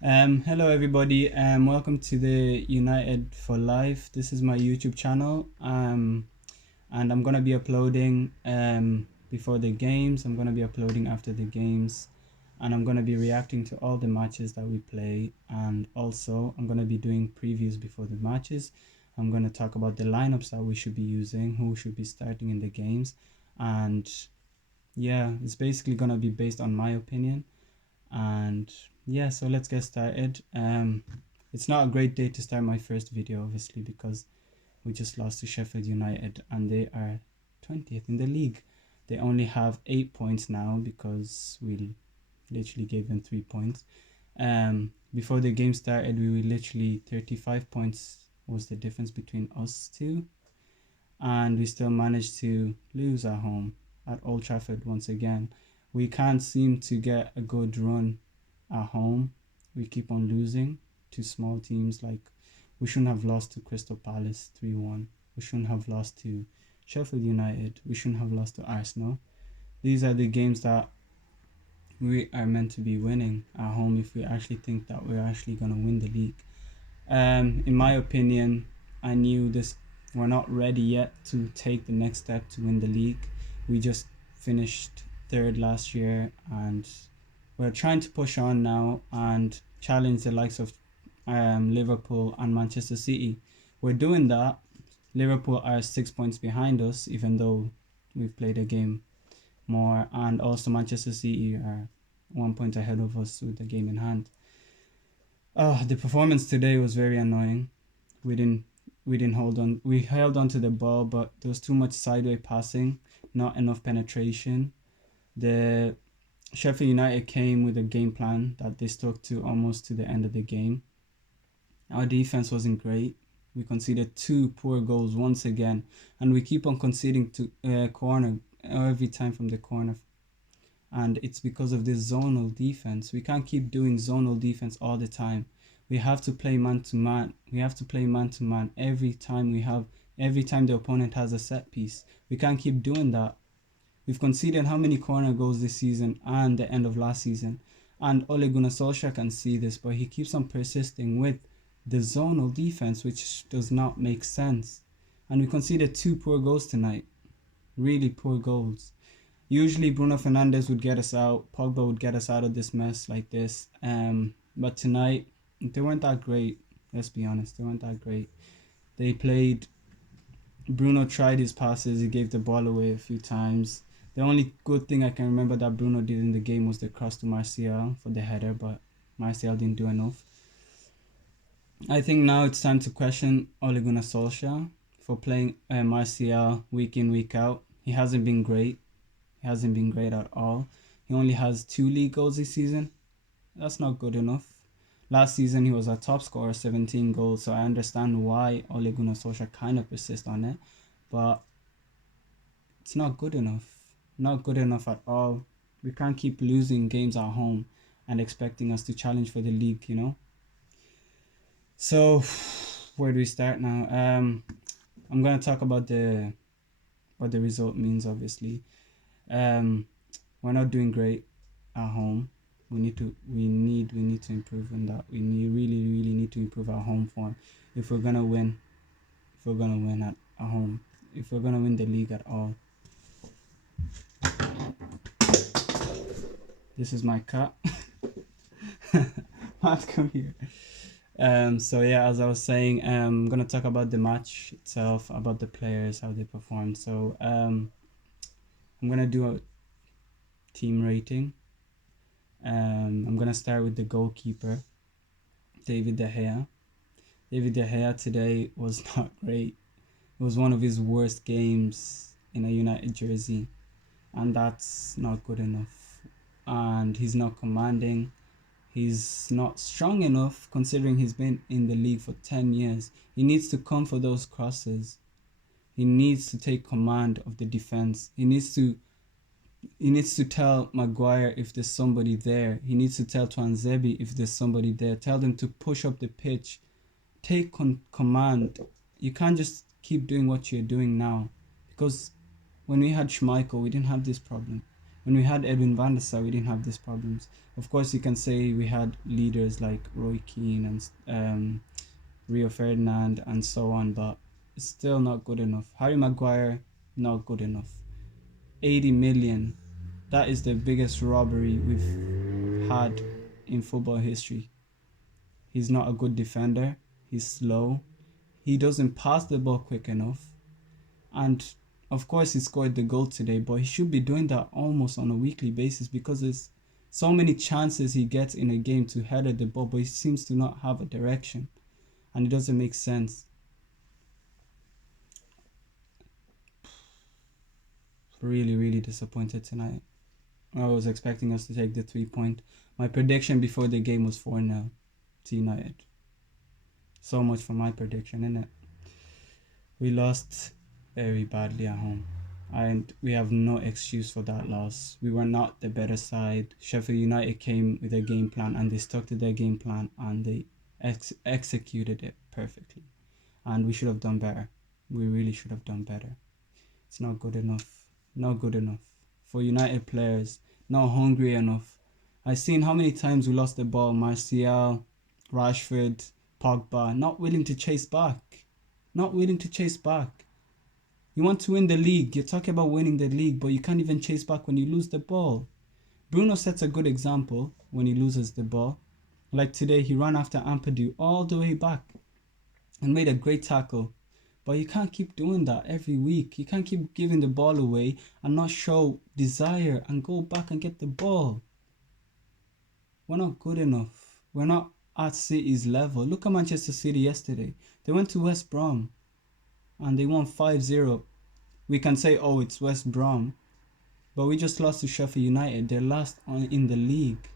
Hello everybody. Welcome to the United for Life. This is my YouTube channel. And I'm gonna be uploading before the games. I'm gonna be uploading after the games, and I'm gonna be reacting to all the matches that we play. And also, I'm gonna be doing previews before the matches. I'm gonna talk about the lineups that we should be using, who should be starting in the games, and yeah, it's basically gonna be based on my opinion. And yeah, so let's get started. It's not a great day to start my first video, obviously, because we just lost to Sheffield United and they are 20th in the league. They only have 8 points now because we literally gave them 3 points. Before the game started, we were literally 35 points was the difference between us two, and we still managed to lose at home at Old Trafford once again. We can't seem to get a good run at home. We keep on losing to small teams. Like, we shouldn't have lost to Crystal Palace 3-1. We shouldn't have lost to Sheffield United. We shouldn't have lost to Arsenal. These are the games that we are meant to be winning at home if we actually think that we're actually going to win the league. In my opinion, I knew this. We're not ready yet to take the next step to win the league. We just finished third last year, and we're trying to push on now and challenge the likes of Liverpool and Manchester City. We're doing that. Liverpool are 6 points behind us, even though we've played a game more, and also Manchester City are 1 point ahead of us with the game in hand. The performance today was very annoying. We didn't we didn't hold on. We held on to the ball, but there was too much sideways passing, not enough penetration. The Sheffield United came with a game plan that they stuck to almost to the end of the game. Our defense wasn't great. We conceded two poor goals once again, and we keep on conceding to corner every time from the corner. And it's because of this zonal defense. We can't keep doing zonal defense all the time. We have to play man to man. We have to play man to man every time the opponent has a set piece. We can't keep doing that. We've conceded how many corner goals this season and the end of last season. And Ole Gunnar Solskjaer can see this, but he keeps on persisting with the zonal defense, which does not make sense. And we conceded two poor goals tonight. Really poor goals. Usually Bruno Fernandes would get us out. Pogba would get us out of this mess like this. But tonight they weren't that great. Let's be honest, they weren't that great. They played. Bruno tried his passes. He gave the ball away a few times. The only good thing I can remember that Bruno did in the game was the cross to Martial for the header, but Martial didn't do enough. I think now it's time to question Ole Gunnar Solskjaer for playing Martial week in, week out. He hasn't been great. He hasn't been great at all. He only has 2 league goals this season. That's not good enough. Last season he was a top scorer, 17 goals, so I understand why Ole Gunnar Solskjaer kind of persists on it, but it's not good enough. Not good enough at all. We can't keep losing games at home and expecting us to challenge for the league. So, where do we start now? I'm gonna talk about the what the result means. Obviously, um, we're not doing great at home. We need to improve on that. We really need to improve our home form if we're gonna win. If we're gonna win at home, if we're gonna win the league at all. This is my cat. Matt, come here. So yeah, as I was saying, I'm gonna talk about the match itself, about the players, how they performed. So I'm gonna do a team rating. I'm gonna start with the goalkeeper, David De Gea. David De Gea today was not great. It was one of his worst games in a United jersey, and that's not good enough. And he's not commanding. He's not strong enough considering he's been in the league for 10 years. He needs to come for those crosses. He needs to take command of the defense. He needs to tell Maguire if there's somebody there. He needs to tell Twanzebe if there's somebody there. Tell them to push up the pitch. Take command. You can't just keep doing what you're doing now. Because when we had Schmeichel, we didn't have this problem. When we had Edwin van der Sar, we didn't have these problems. Of course, you can say we had leaders like Roy Keane and Rio Ferdinand and so on, but it's still not good enough. Harry Maguire, not good enough. 80 million. That is the biggest robbery we've had in football history. He's not a good defender. He's slow. He doesn't pass the ball quick enough. And of course, he scored the goal today, but he should be doing that almost on a weekly basis because there's so many chances he gets in a game to head at the ball, but he seems to not have a direction. And it doesn't make sense. Really, really disappointed tonight. I was expecting us to take the 3 point. My prediction before the game was 4-0 to United. So much for my prediction, innit? We lost very badly at home. And we have no excuse for that loss. We were not the better side. Sheffield United came with a game plan and they stuck to their game plan and they executed it perfectly. And we should have done better. We really should have done better. It's not good enough. Not good enough. For United players, not hungry enough. I've seen how many times we lost the ball. Martial, Rashford, Pogba, not willing to chase back. Not willing to chase back. You want to win the league. You're talking about winning the league, but you can't even chase back when you lose the ball. Bruno sets a good example when he loses the ball. Like today, he ran after Ampadu all the way back and made a great tackle. But you can't keep doing that every week. You can't keep giving the ball away and not show desire and go back and get the ball. We're not good enough. We're not at City's level. Look at Manchester City yesterday. They went to West Brom and they won 5-0. We can say, oh, it's West Brom. But we just lost to Sheffield United. They're last in the league.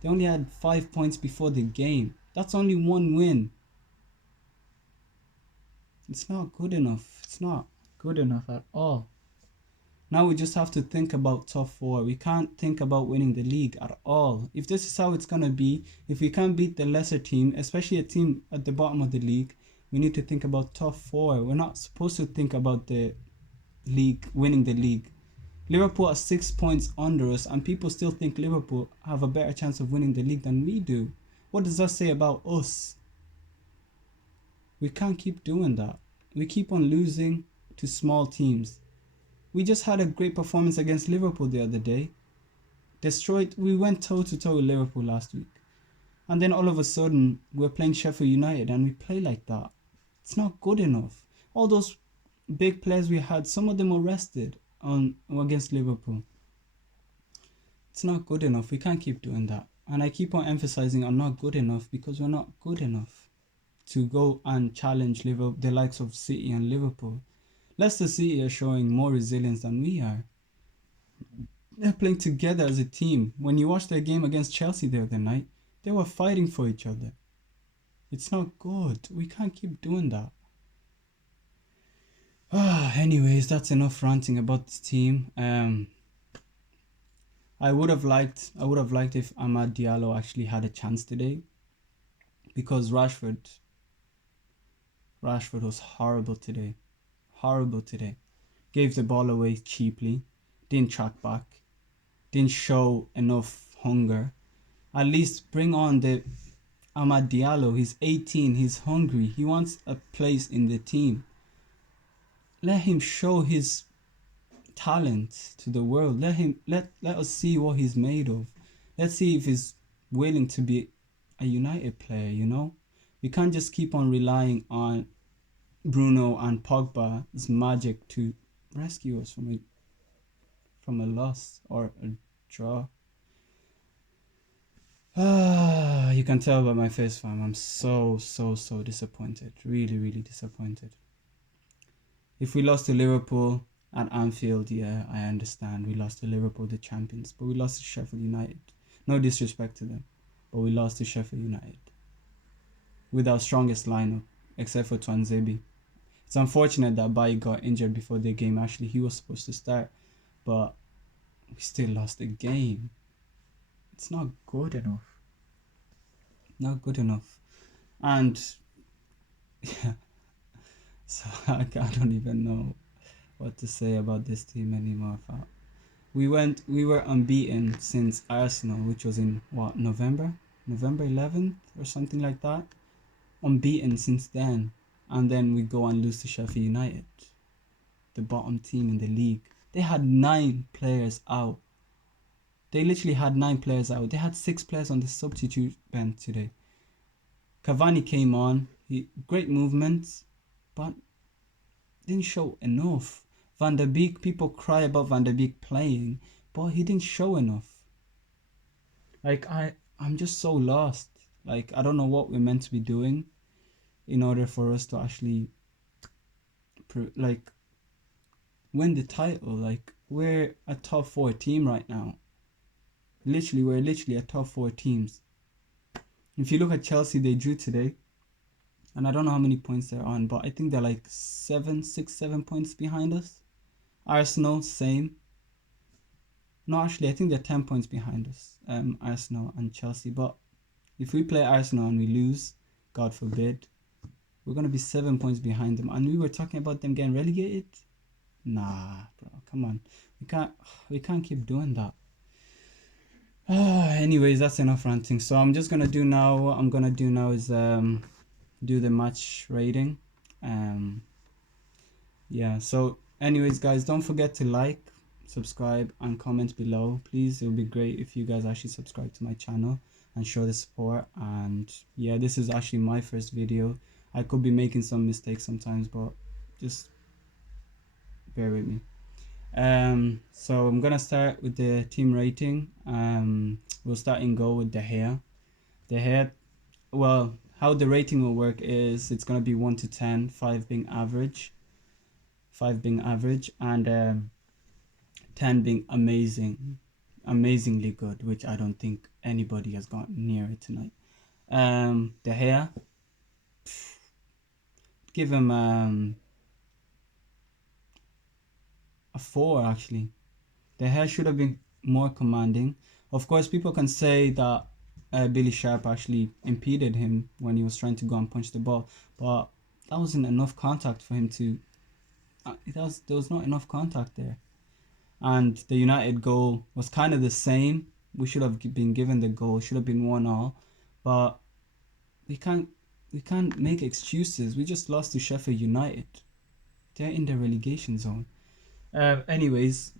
They only had 5 points before the game. That's only one win. It's not good enough. It's not good enough at all. Now we just have to think about top four. We can't think about winning the league at all. If this is how it's going to be, if we can't beat the lesser team, especially a team at the bottom of the league, we need to think about top four. We're not supposed to think about the league, winning the league. Liverpool are 6 points under us and people still think Liverpool have a better chance of winning the league than we do. What does that say about us? We can't keep doing that. We keep on losing to small teams. We just had a great performance against Liverpool the other day. We went toe-to-toe with Liverpool last week. And then all of a sudden, we're playing Sheffield United and we play like that. It's not good enough. All those big players we had, some of them were rested against Liverpool. It's not good enough. We can't keep doing that. And I keep on emphasizing I'm not good enough because we're not good enough to go and challenge the likes of City and Liverpool. Leicester City are showing more resilience than we are. They're playing together as a team. When you watch their game against Chelsea the other night, they were fighting for each other. It's not good. We can't keep doing that. Anyways, that's enough ranting about this team. I would have liked if Amad Diallo actually had a chance today, because Rashford was horrible today. Horrible today. Gave the ball away cheaply. Didn't track back. Didn't show enough hunger. At least bring on the Amad Diallo. He's 18. He's hungry. He wants a place in the team. Let him show his talent to the world. Let us see what he's made of. Let's see if he's willing to be a United player, you know? We can't just keep on relying on Bruno and Pogba's magic to rescue us from a loss or a draw. You can tell by my face, fam. I'm so disappointed. Really, really disappointed. If we lost to Liverpool at Anfield, yeah, I understand. We lost to Liverpool, the champions. But we lost to Sheffield United. No disrespect to them. But we lost to Sheffield United. With our strongest lineup, except for Twanzebe. It's unfortunate that Bayi got injured before the game. Actually, he was supposed to start. But we still lost the game. It's not good enough. Not good enough. And yeah, so I don't even know what to say about this team anymore. We were unbeaten since Arsenal, which was in what, November 11th or something like that. Unbeaten since then, and then we go and lose to Sheffield United, the bottom team in the league. They had 9 players out. They literally had 9 players out. They had 6 players on the substitute bench today. Cavani came on. Great movements, but didn't show enough. Van der Beek, people cry about Van der Beek playing, but he didn't show enough. Like I'm just so lost. Like I don't know what we're meant to be doing in order for us to actually like win the title. Like we're a top 4 team right now. We're literally a top 4 teams. If you look at Chelsea, they drew today, and I don't know how many points they're on, but I think they're like 7 points behind us. Arsenal, same. No, actually, I think they're 10 points behind us. Arsenal and Chelsea. But if we play Arsenal and we lose, God forbid, we're gonna be 7 points behind them. And we were talking about them getting relegated. Nah, bro, come on. We can't keep doing that. Anyways, that's enough ranting. So I'm just gonna do now. What I'm gonna do now is do the match rating. Yeah. So, anyways, guys, don't forget to like, subscribe, and comment below. Please, it would be great if you guys actually subscribe to my channel and show the support. And yeah, this is actually my first video. I could be making some mistakes sometimes, but just bear with me. So I'm gonna start with the team rating. We'll start in goal with De Gea. De Gea, well, how the rating will work is it's gonna be 1 to 10, 5 being average, and 10 being amazingly good, which I don't think anybody has got near it tonight. De Gea, give him a 4 actually. The hair should have been more commanding. Of course, people can say that Billy Sharp actually impeded him when he was trying to go and punch the ball, but that wasn't enough contact for him to. There was not enough contact there, and the United goal was kind of the same. We should have been given the goal. It should have been 1-1, but we can't make excuses. We just lost to Sheffield United. They're in the relegation zone. Anyways,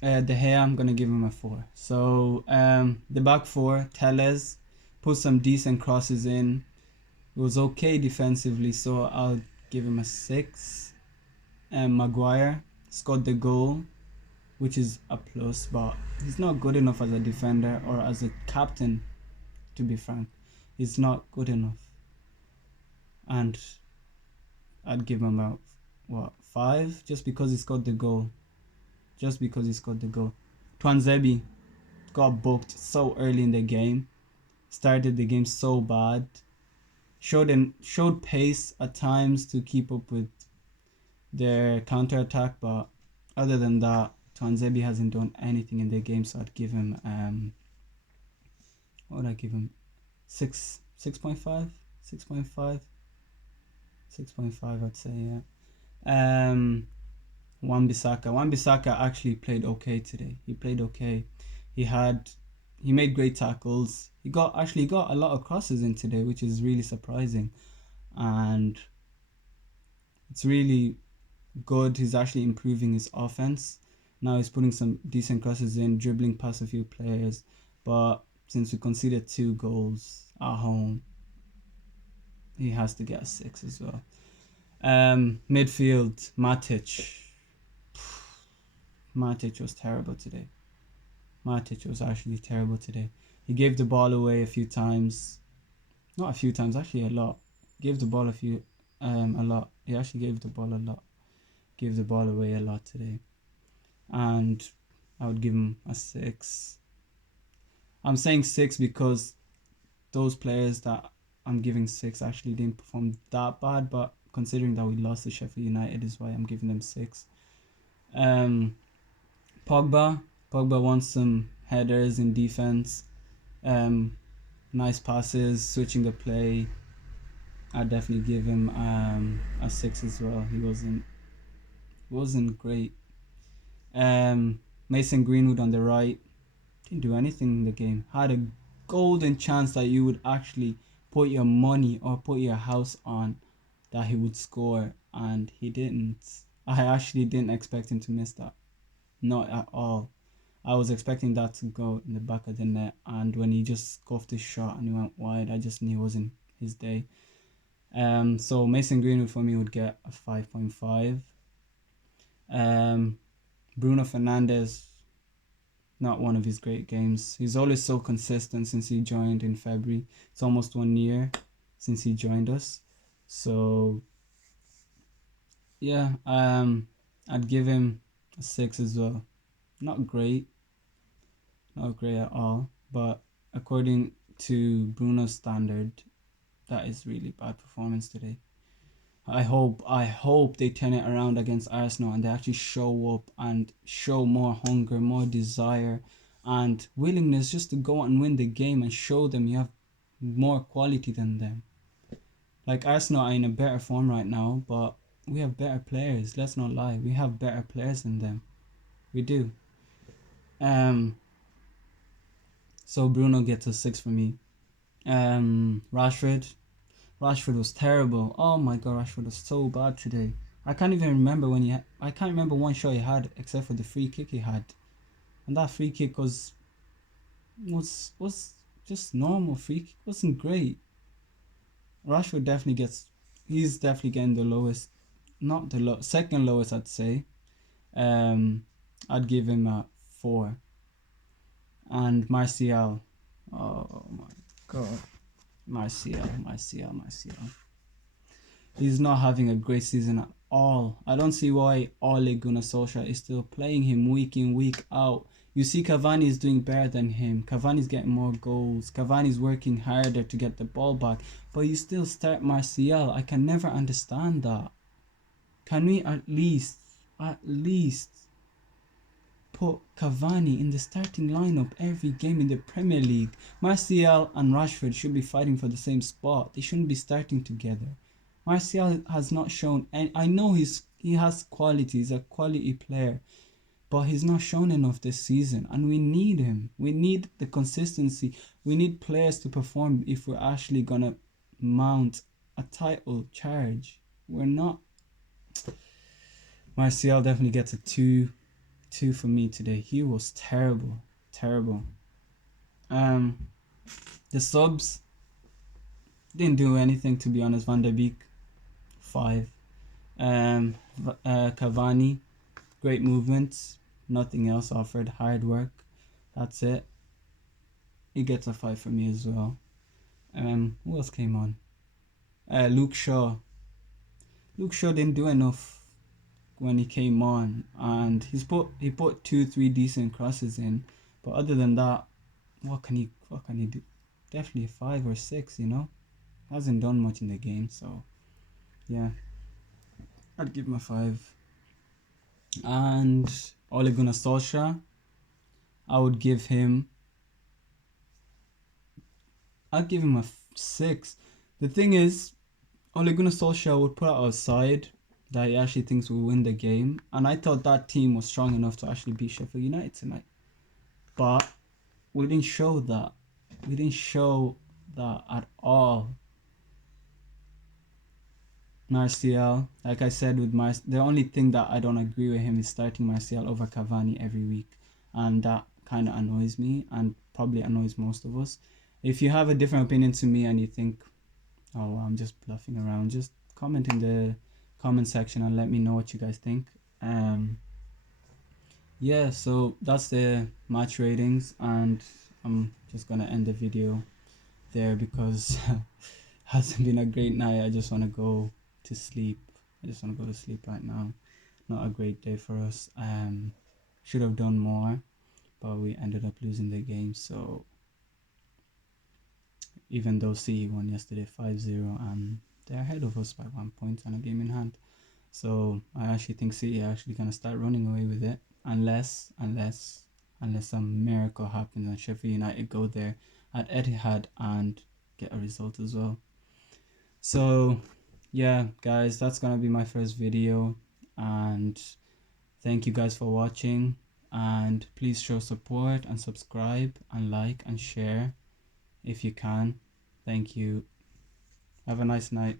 De Gea, I'm gonna give him a 4. So the back 4, Telles put some decent crosses in. It was okay defensively, so I'll give him a 6. Maguire scored the goal, which is a plus, but he's not good enough as a defender or as a captain, to be frank. He's not good enough. And I'd give him a 5 just because he scored the goal. Tuanzebe got booked so early in the game. Started the game so bad. Showed pace at times to keep up with their counter-attack, but other than that, Tuanzebe hasn't done anything in the game, so I'd give him what would I give him? 6.5? 6.5? 6.5, I'd say, yeah. Wan-Bissaka actually played okay today. He played okay. He made great tackles. He got a lot of crosses in today, which is really surprising, and it's really good. He's actually improving his offense. Now he's putting some decent crosses in, dribbling past a few players. But since we conceded 2 goals at home, he has to get a 6 as well. Midfield, Matic was terrible today. Matic was actually terrible today. He gave the ball away a few times. Not a few times, actually a lot. Gave the ball a lot. He actually gave the ball a lot. Gave the ball away a lot today. And I would give him a 6. I'm saying 6 because those players that I'm giving 6 actually didn't perform that bad, but considering that we lost to Sheffield United is why I'm giving them 6. Pogba wants some headers in defense, nice passes, switching the play. I'd definitely give him a 6 as well. He wasn't great. Mason Greenwood on the right. Didn't do anything in the game. Had a golden chance that you would actually put your money or put your house on that he would score, and he didn't. I actually didn't expect him to miss that. Not at all. I was expecting that to go in the back of the net, and when he just scuffed his shot and he went wide, I just knew it wasn't his day. So Mason Greenwood for me would get a 5.5. Bruno Fernandes, not one of his great games. He's always so consistent since he joined in February. It's almost 1 year since he joined us. So yeah, I'd give him a 6 as well. Not great, not great at all. But according to Bruno's standard, that is really bad performance today. I hope they turn it around against Arsenal and they actually show up and show more hunger, more desire, and willingness just to go and win the game and show them you have more quality than them. Like Arsenal are in a better form right now, but we have better players. Let's not lie, we have better players than them. We do. Um. So Bruno gets a 6 for me. Rashford. Rashford was terrible. Oh my god, Rashford was so bad today. I can't even remember when I can't remember one shot he had except for the free kick he had, and that free kick was just normal free kick. Wasn't great. Rashford definitely gets. He's definitely getting the lowest, not the second lowest I'd say. Um, I'd give him a 4. And Martial. Oh my god, Martial. He's not having a great season at all. I don't see why Ole Gunnar Solskjaer is still playing him week in, week out. You see Cavani is doing better than him. Cavani's getting more goals. Cavani's working harder to get the ball back. But you still start Martial. I can never understand that. Can we at least put Cavani in the starting lineup every game in the Premier League? Martial and Rashford should be fighting for the same spot. They shouldn't be starting together. Martial has not shown, and I know he has quality. He's a quality player, but he's not shown enough this season, and we need him. We need the consistency. We need players to perform if we're actually gonna mount a title charge. We're not. Martial definitely gets a 2 for me today. He was terrible. The subs didn't do anything, to be honest. Van der Beek, 5. Cavani, great movements, nothing else offered. Hard work, that's it. He gets a 5 for me as well. Who else came on? Luke Shaw. Luke Shaw didn't do enough when he came on, and he put 2-3 decent crosses in, but other than that, what can he do? Definitely a 5 or 6. Hasn't done much in the game, so yeah, I'd give him a 5. And Ole Gunnar Solskjaer, I'd give him a 6. The thing is, Ole Gunnar Solskjaer would put out a side that he actually thinks will win the game, and I thought that team was strong enough to actually beat Sheffield United tonight. But we didn't show that. We didn't show that at all. Martial, like I said with the only thing that I don't agree with him is starting Martial over Cavani every week, and that kind of annoys me and probably annoys most of us. If you have a different opinion to me and you think, oh, I'm just bluffing around, just comment in the comment section and let me know what you guys think. Yeah, so that's the match ratings, and I'm just gonna end the video there because it hasn't been a great night. I just want to go to sleep. Right now. Not a great day for us. Should have done more, but we ended up losing the game. So even though City won yesterday 5-0, and they're ahead of us by 1 point and a game in hand, so I actually think City are actually gonna start running away with it, unless some miracle happens and Sheffield United go there at Etihad and get a result as well. So yeah, guys, that's gonna be my first video, and thank you guys for watching. and please show support and subscribe and like and share if you can. Thank you. Have a nice night.